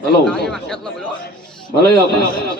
Halo. Boleh apa?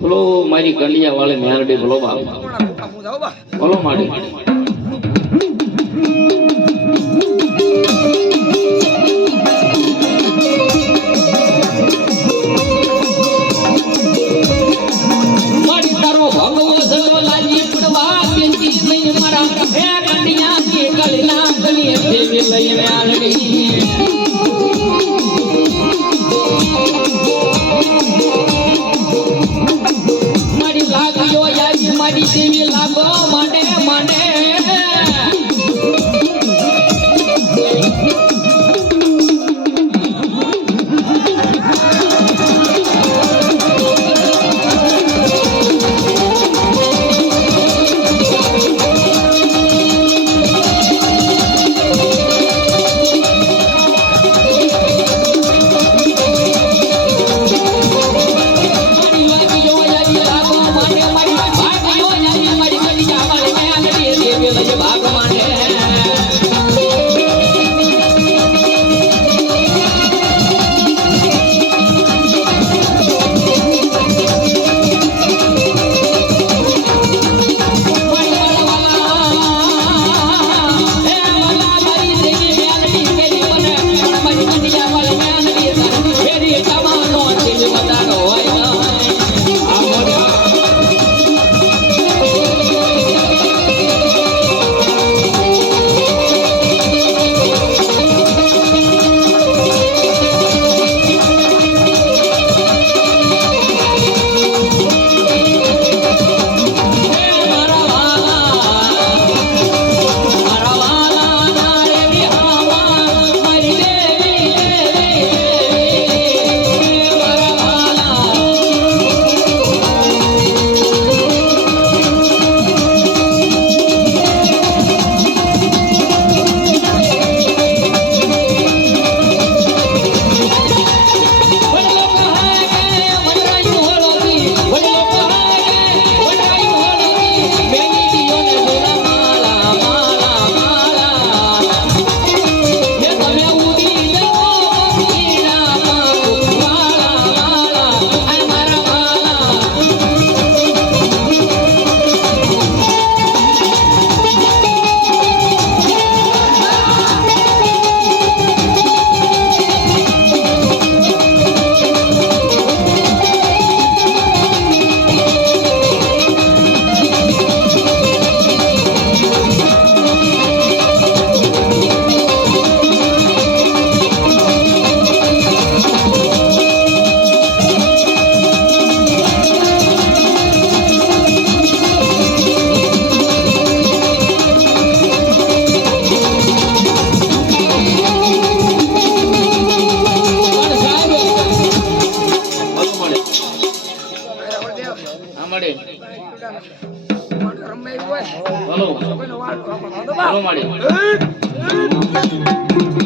બોલો મારી કંડિયા વાળે મેરડી બોલો બાપ બોલો માડી ભગવો સર્વ લાજી પડવા દેતી નહીં મારા હે કંડિયા કે કળના કલી દેવી લઈને આલડી મારી લાગ્યો યાર મારી દેવી લાગો માંડે માંડે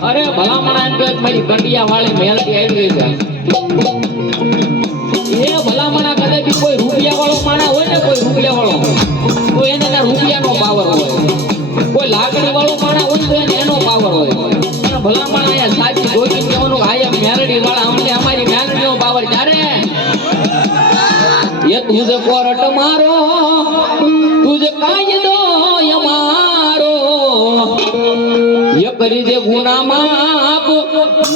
અરે ભલામણા એમ કે મારી કંડિયા વાળી મેલડી આવી ગઈ છે એ ભલામણા કદાચ બી કોઈ રૂપિયા વાળો માણા હોય ને કોઈ રૂપિયા વાળો તો એને ના રૂપિયાનો પાવર હોય કોઈ લાકડી વાળો માણા હોય તો એને એનો પાવર હોય અને ભલામણા અહીંયા સાચી ગોચી કહેવાનું આયા મેલડી વાળા અમને અમારી મેલડીનો પાવર ત્યારે ये तुझे कोरट मारो तुझे कायदो यमारो ये करी दे गुना माप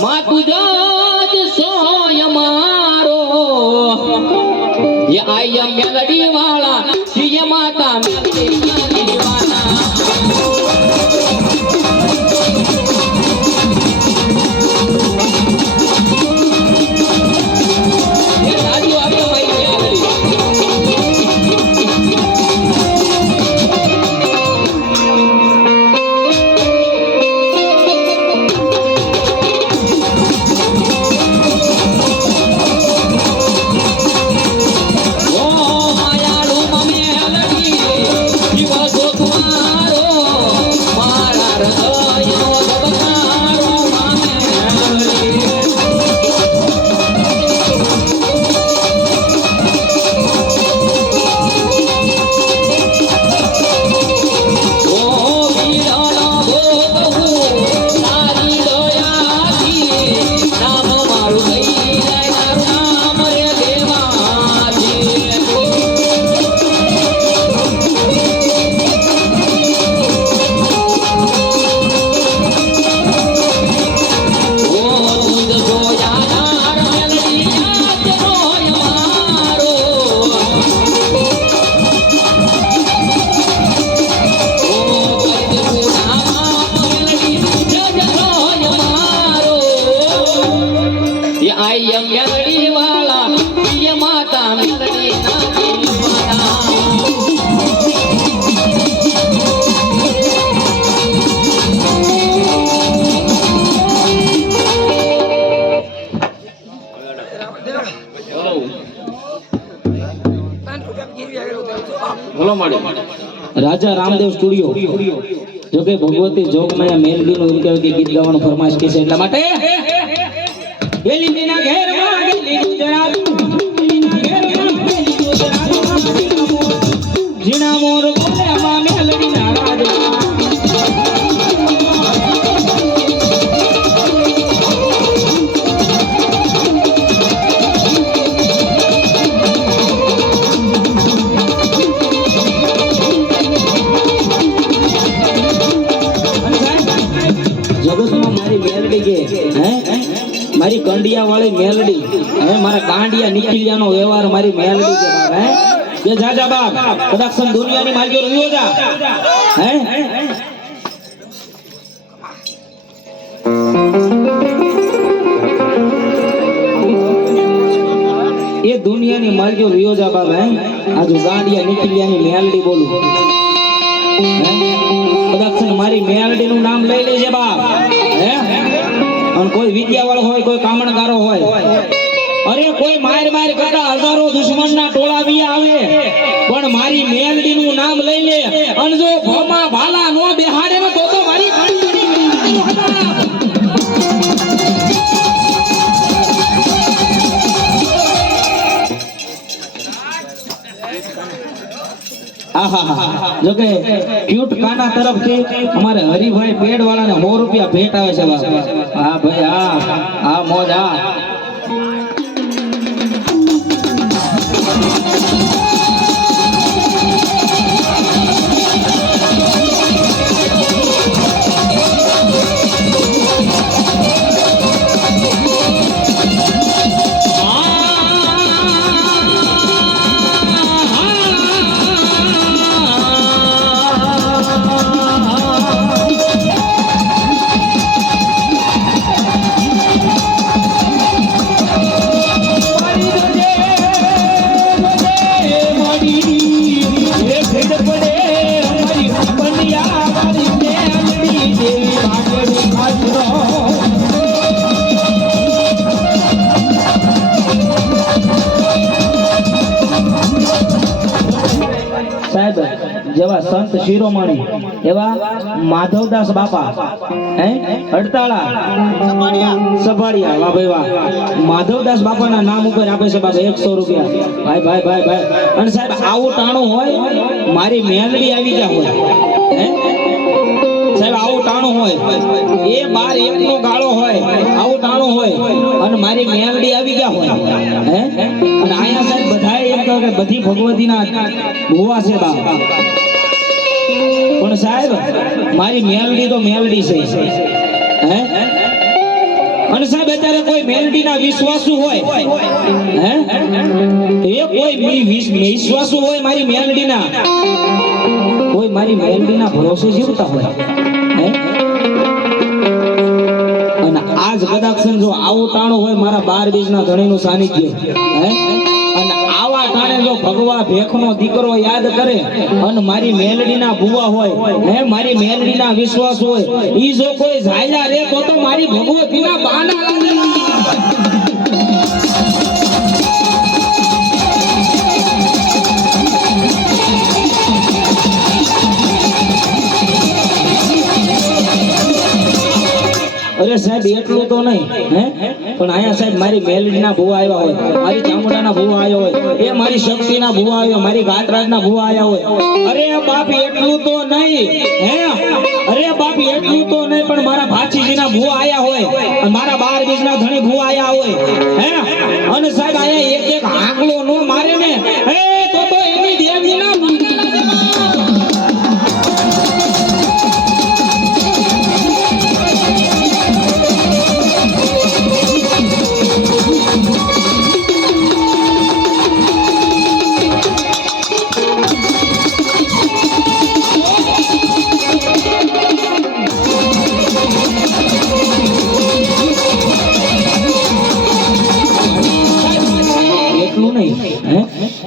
मा तुझा ज सो यमारो ये आया मेलडी वाला ये माता मेलडी दीवाना ये राजू आपको भाई Oh, મેલડી ના દીવાના રાજા રામદેવ સ્ટુડિયો જો કે ભગવતી જોગમાયા મેલડી નું એમ કહેવાય કે ગીત ગાવાનું ફરમાઈશ કે છે એટલા માટે એલીના ઘેરમાં ગલી ગુજરાત જીણા મોર કોલેમાં મેલડી ના રાજા મારી કંડિયા વાળી મેલડી હે મારા કાંડિયા નિખિલિયાનો વ્યવહાર મારી મેલડી કે બાપ હે કે જાજા બાપ કદાક્ષમ દુનિયાની માર્ગ્યો રહ્યો જા હે એ દુનિયાની માર્ગ્યો રહ્યો જા બાપ હે આજુ ગાંડિયા નિખિલિયાની મેલડી બોલું હે કદાક્ષમ મારી મેલડી નું નામ લઈ લેજે બાપ હે અને કોઈ વિદ્યા વાળો હોય કોઈ કામણગારો હોય અરે કોઈ માર કરતા હજારો દુશ્મનના ટોળા બી આવે પણ મારી મેલડી નું નામ લઈ લે અને જો ભોમાં ભાલા નો બેહાડે ને તો મારી જો કે ક્યુટ કાના તરફથી અમારે હરિભાઈ પેડ વાળાને 100 રૂપિયા ભેટ આવે છે બાપ હા ભાઈ હા મોજ હા જેવા સંત શિરોમણી એવા માધવદાસ બાપા હે અડતાળા સભાડિયા વાહ ભાઈ વાહ માધવદાસ બાપાના નામ ઉપર આપે છે બાપા 100 રૂપિયા ભાઈ અને સાહેબ આવું ટાણું હોય મારી મેલડી આવી ગયા હોય હે સાહેબ આવું ટાણું હોય એ 12 એકનો ગાળો હોય આવું ટાણું હોય અને મારી મેલડી આવી ગયા હોય હે અને આયા સાહેબ બધાએ એમ કહે કે બધી ભગવતીના ભુવા છે બાપ પણ સાહેબ મારી મેલડી તો મેલડી છે હે અને સાહેબ અત્યારે કોઈ મેલડી ના વિશ્વાસુ હોય હે એ કોઈ વિશ્વાસુ હોય મારી મેલડી ના કોઈ મારી મેલડી ના ભરોસે જીવતા હોય હે અને આજ કદાક્ષન જો આવું ટાણું હોય મારા 12 બીજના ધણીનું સાનિધ્ય હે અને આવા ટાણે જો ભગવા ભેખનો દીકરો યાદ કરે અને મારી મેલડીના ભુવા હોય હે મારી મેલડીના વિશ્વાસ હોય ઈ જો કોઈ ઝાયલા રે તો મારી ભગવતીના બાના અરે સાહેબ એટલું તો નહીં હે પણ આયા સાહેબ મારી મેલડીના ભુવા આવ્યા હોય મારી ચામુંડાના ભુવા આવ્યા હોય એ મારી શક્તિના ભુવા આવ્યા મારી ગાતરાજના ભુવા આવ્યા હોય અરે બાપ એટલું તો નહીં હે અરે બાપ એટલું તો નહીં પણ મારા ભાચીજીના ભુવા આવ્યા હોય મારા 12 બીજના ધણી ભુવા આવ્યા હોય હે અને સાહેબ આયા એક આંગળો નો મારે ને હે તો એની દેવીના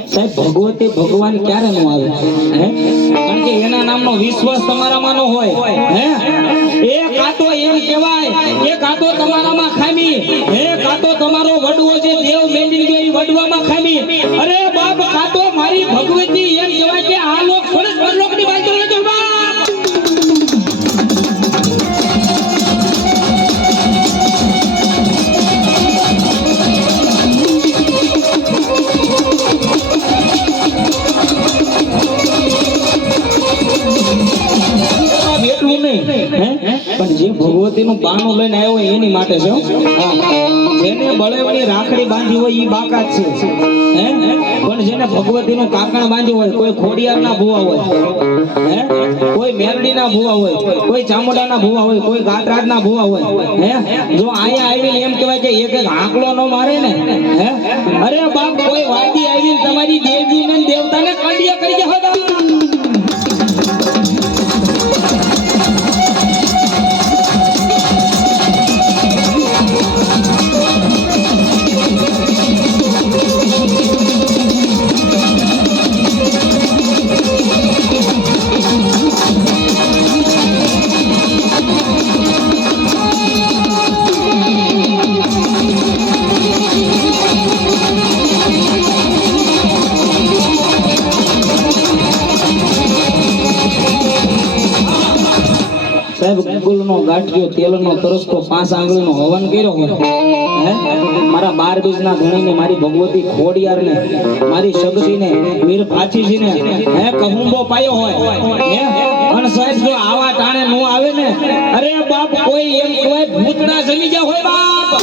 સાહેબ ભગવતી ભગવાન ક્યારે નો આવે હે કારણ કે એના નામનો વિશ્વાસ તમારામાં ન હોય હે એ કાતો એમ કહેવાય કે કાતો તમારામાં ખામી હે કાતો તમારો વડવો જે દેવ મેંડી ગયો એ વડવામાં ખામી અરે બાપ કાતો મારી ભગવતી એમ કહેવાય કે આ લોક સરસ પરલોકની વાત કરે છે બાપ પણ જે ભગવતીનું બાનું લઈને આવ્યો હોય એની માટે છે હો. જેને બળેવની રાખડી બાંધી હોય ઈ બાકાત છે હે પણ જેને ભગવતીનું કાકણ બાંધ્યું હોય કોઈ ખોડિયારના ભુવા હોય હે કોઈ મેરડીના ભુવા હોય કોઈ ચામુંડાના ભુવા હોય કોઈ ગાત્રાજના ભુવા હોય હે જો અહીંયા આવીને એમ કહેવાય કે એક એક આંકડો ન મારે ને હે અરે બાપ કોઈ વાદી આવીને તમારી દેવીને દેવતાને કંડિયા કરી દે હોતા ગુલનો ગાંઠિયો તેલનો તરસતો 5 આંગળીનો હવન કર્યો હોય હે મારા 12 બીજના ધણીને મારી ભગવતી ખોડિયારને મારી શક્તિને વીર ભાચીજીને હે કહુંબો પાયો હોય હે અને સાહેબ જો આવા ટાણે નો આવે ને અરે બાપ કોઈ એમ કહેવાય ભૂતડા જમી ગયા હોય બાપ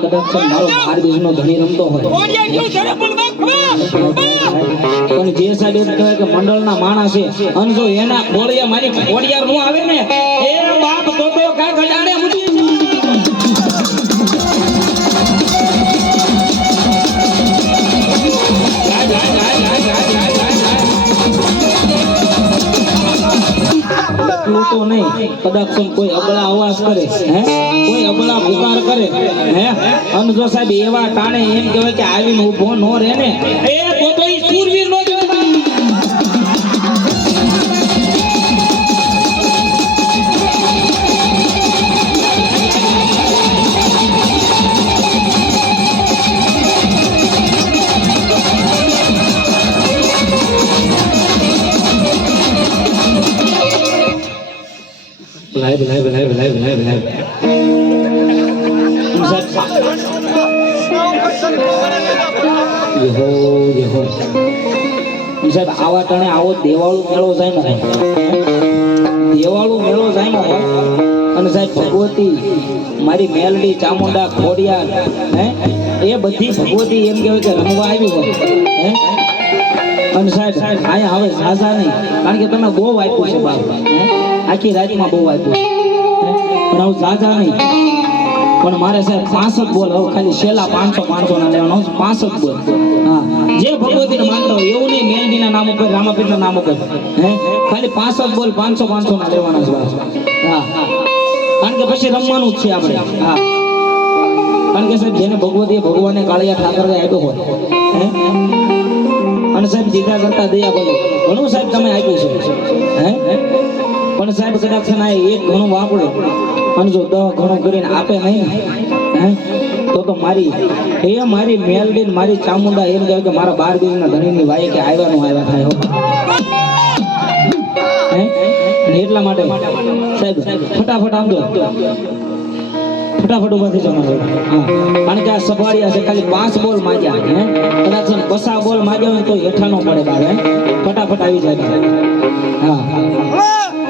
કદાચ મારો 12 બીજનો ધણી રમતો હોય પણ જે સાહેબ એમ કહેવાય કે મંડળના માણસ છે અને જો એના ખોડિયા મારી ખોડિયાર નું આવે ને એ બાપ તો કા ઘટાડે તો નહીં કદાચ કોઈ અબળા અવાજ કરે હે કોઈ અબળા પુકાર કરે હે અને જો સાહેબ એવા ટાણે એમ કહેવાય કે આવીને ઊભો નો રહે ને એ તો ઈ શૂરવીર નો Live. સાહેબ આવા તણે આવો દેવાળું મેળો જાય ને દેવાળું મેળો જાય ને અને સાહેબ ભગવતી મારી મેલડી ચામુંડા ખોડિયાર હે એ બધી ભગવતી એમ કહેવાય કે રમવા આવી હોય હે અને સાહેબ અહીંયા હવે ઝાઝા નહીં કારણ કે તમે બહુ આપ્યું છે બાપ હે આખી રાતમાં બહુ આપ્યું પણ હવે ઝાઝા નહીં પણ મારે સાહેબ 65 બોલ હવે ખાલી છેલ્લા 500 ના લેવાનો 65 બોલ હા જે ભગવતીને માનતો હોય એવું નહીં મેલડીના નામ ઉપર રામાપીરના નામ ઉપર હે ખાલી 65 બોલ 500 ના લેવાના છે હા કારણ કે પછી રમવાનું જ છે આપણે હા કારણ કે સાહેબ જેને ભગવતીએ ભગવાને કાળિયા ઠાકરને આપ્યો હોય હે અને સાહેબ જીગા કરતા દયા બોલો ઘણું સાહેબ તમે આપ્યું છે હે પણ સાહેબ કદાચ ના એક ઘણું વાપરો અને જો 10 ઘણું કરીને આપે નહીં હે તો મારી મારી મેલડી મારી ચામુંડા એમ કહે કે મારા 12 બીજના ધણીની વાય કે આવ્યા થાય હે એટલા માટે સાહેબ ફટાફટ આમ જો ફટાફટ ઉભા થઈ જાવ હા કારણ કે આ સફાળિયા છે ખાલી 5 બોલ માગ્યા હે કદાચ 50 બોલ માગ્યા હોય તો હેઠાનો પડે બાર હે ફટાફટ આવી જાય હા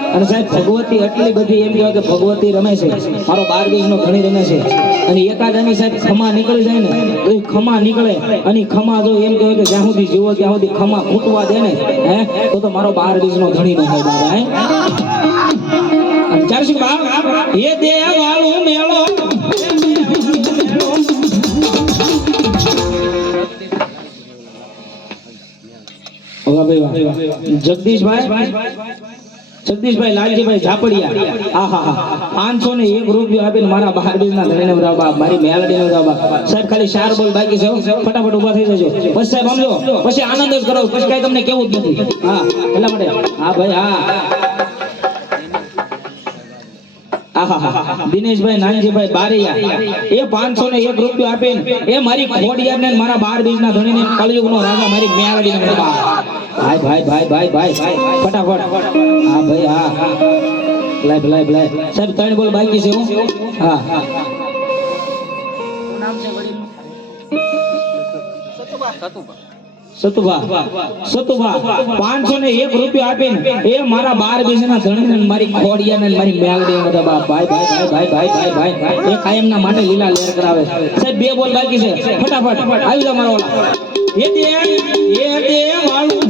અને સાહેબ ભગવતી ભગવતી એટલી બધી એમ કહેવાય કે ભગવતી રમે છે મારો 12 નો ધણી રમે છે અને એકાદાની સાહેબ ખમા નીકળી જાય ને તો એ ખમા નીકળે અને ઈ ખમા જો એમ કહેવાય કે જ્યાં સુધી જીવો ત્યાં સુધી ખમા ખૂટવા દે ને હે તો મારો 12 નો ધણી નો થાય બાબા હે ચાર શું બા એ દે વાળું મેળો જગદીશભાઈ લાલજીભાઈ ઝાપડિયા આહા 501 રૂપિયો આપીને મારા 12 ના ધણીને વધાવવા મારી મેલડીને વધાવવા સાહેબ ખાલી 4 બોલ બાકી છે ફટાફટ ઊભા થઈ જજો બસ સાહેબ સમજો પછી આનંદ જ કરો પછી કઈ તમને કેવું જ નથી હા એટલા માટે હા ભાઈ હા દિનેશભાઈ નાનજીભાઈ બારૈયા એ 501 રૂપિયો આપીને એ મારી ખોડિયારને મારા 12 ના ધણીને કળયુગનો રાજા મારી મેલડીને ભાઈ ફટાફટ હા ભાઈ હા લાઈવ સાહેબ 3 બોલ બાકી છે હા સતુભા 501 રૂપિયો આપીને એ મારા 12 ના ધણીને મારી ખોડિયાને મારી મેલડીને બધા ભાઈ એ કાયમના માટે લીલા લેર કરાવે સાહેબ 2 બોલ બાકી છે ફટાફટ આવી જા મારો ઓલા એ દે વાળું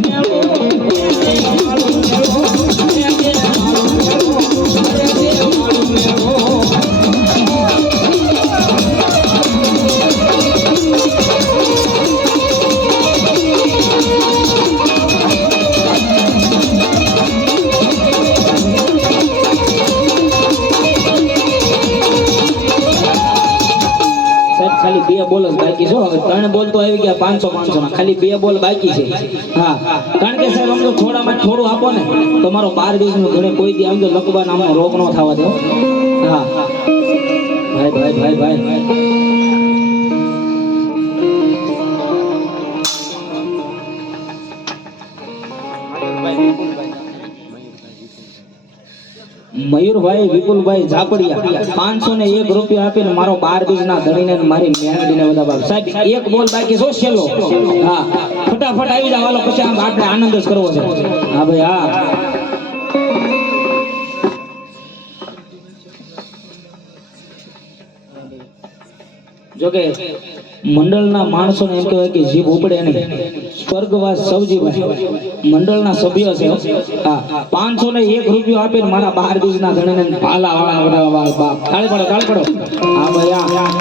ખાલી 2 બોલ જ બાકી છે હવે 3 બોલ તો આવી ગયા 500 ના ખાલી 2 બોલ બાકી છે હા કારણ કે સાહેબ અમને થોડામાં થોડું આપો ને તો મારો 12 નું ઘરે કોઈ દી આમ તો લકવા નામનો રોગ ન થવા દો હા ભાઈ મયુરભાઈ વિપુલભાઈ ઝાપડિયા 501 રૂપિયો આપીને મારો 12 ના ધણીને મારી મેલડીને વધાવા સાહેબ 1 બોલ બાકી છે છેલ્લો હા ફટાફટ આવી જાવ હાલો પછી આમ આપણે આનંદ જ કરવો છે હા ભાઈ હા જોકે મંડળના માણસોને એમ કહેવાય કે જીભ ઉપડે નહીં સ્વર્ગવાસ સૌજીભાઈ મંડળના સભ્ય છે હા 501 રૂપિયો આપીને મારા 12 ના ધણીને ભાલા વાળા બાપ તાળી પડો હા ભાઈ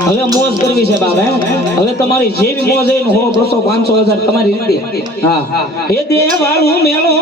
હવે મોજ કરવી છે બાપ હે હવે તમારી જેવી મોજ હોય 100 200 500 1000 તમારી રીતે હા એ દે વાળું મેલો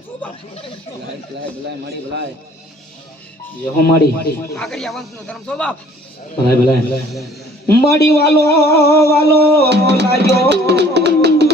ભલાય મારી ભલાય યહો માડી ભલાય ભલાય માડી વાલો વાલો લાગ્યો